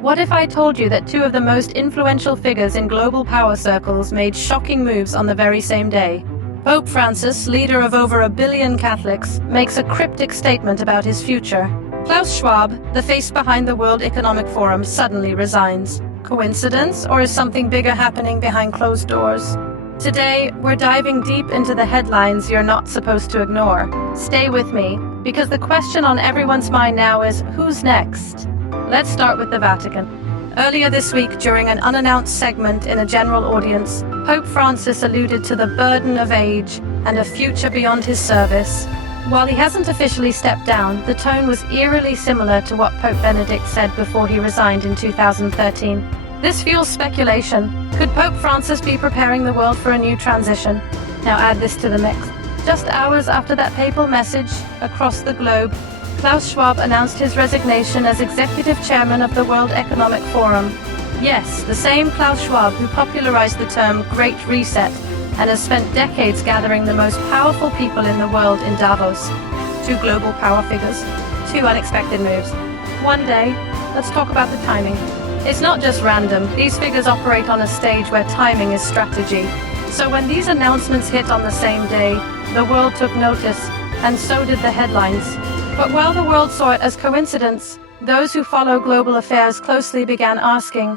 What if I told you that two of the most influential figures in global power circles made shocking moves on the very same day? Pope Francis, leader of over 1 billion Catholics, makes a cryptic statement about his future. Klaus Schwab, the face behind the World Economic Forum, suddenly resigns. Coincidence, or is something bigger happening behind closed doors? Today, we're diving deep into the headlines you're not supposed to ignore. Stay with me, because the question on everyone's mind now is, who's next? Let's start with the Vatican. Earlier this week, during an unannounced segment in a general audience, Pope Francis alluded to the burden of age and a future beyond his service. While he hasn't officially stepped down, the tone was eerily similar to what Pope Benedict said before he resigned in 2013. This fuels speculation. Could Pope Francis be preparing the world for a new transition? Now add this to the mix. Just hours after that papal message, across the globe, Klaus Schwab announced his resignation as executive chairman of the World Economic Forum. Yes, the same Klaus Schwab who popularized the term Great Reset and has spent decades gathering the most powerful people in the world in Davos. Two global power figures, two unexpected moves. One day, let's talk about the timing. It's not just random. These figures operate on a stage where timing is strategy. So when these announcements hit on the same day, the world took notice, and so did the headlines. But while the world saw it as coincidence, those who follow global affairs closely began asking,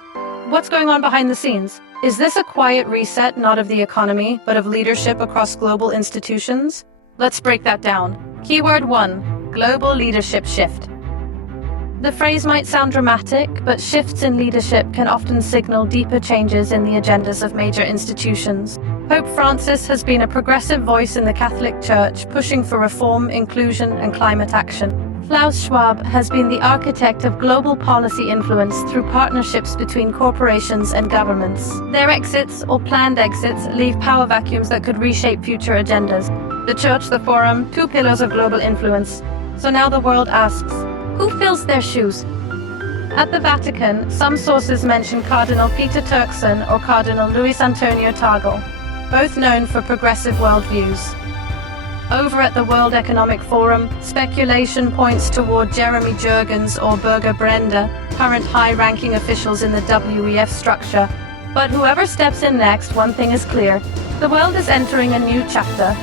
what's going on behind the scenes? Is this a quiet reset not of the economy, but of leadership across global institutions? Let's break that down. Keyword 1, global leadership shift. The phrase might sound dramatic, but shifts in leadership can often signal deeper changes in the agendas of major institutions. Pope Francis has been a progressive voice in the Catholic Church, pushing for reform, inclusion, and climate action. Klaus Schwab has been the architect of global policy influence through partnerships between corporations and governments. Their exits, or planned exits, leave power vacuums that could reshape future agendas. The Church, the Forum, two pillars of global influence. So now the world asks, who fills their shoes? At the Vatican, some sources mention Cardinal Peter Turkson or Cardinal Luis Antonio Tagle, both known for progressive worldviews. Over at the World Economic Forum, speculation points toward Jeremy Jurgens or Birger Brender, current high-ranking officials in the WEF structure. But whoever steps in next, one thing is clear. The world is entering a new chapter.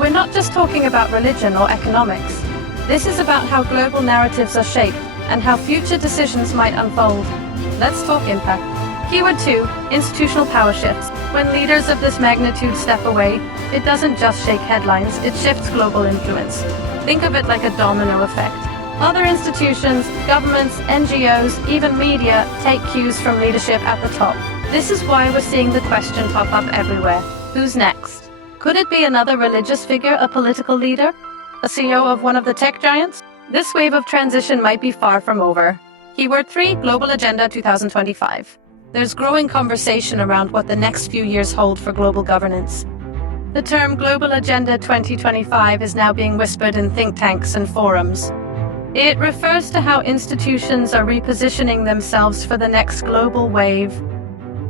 We're not just talking about religion or economics. This is about how global narratives are shaped and how future decisions might unfold. Let's talk impact. Keyword 2, institutional power shifts. When leaders of this magnitude step away, it doesn't just shake headlines, it shifts global influence. Think of it like a domino effect. Other institutions, governments, NGOs, even media take cues from leadership at the top. This is why we're seeing the question pop up everywhere. Who's next? Could it be another religious figure, a political leader? A CEO of one of the tech giants? This wave of transition might be far from over. Keyword 3, Global Agenda 2025. There's growing conversation around what the next few years hold for global governance. The term Global Agenda 2025 is now being whispered in think tanks and forums. It refers to how institutions are repositioning themselves for the next global wave.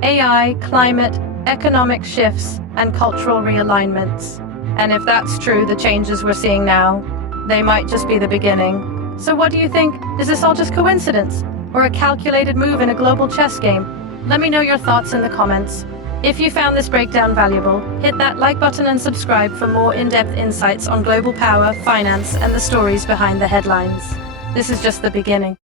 AI, climate, economic shifts, and cultural realignments. And if that's true, the changes we're seeing now, they might just be the beginning. So what do you think? Is this all just coincidence? Or a calculated move in a global chess game? Let me know your thoughts in the comments. If you found this breakdown valuable, hit that like button and subscribe for more in-depth insights on global power, finance, and the stories behind the headlines. This is just the beginning.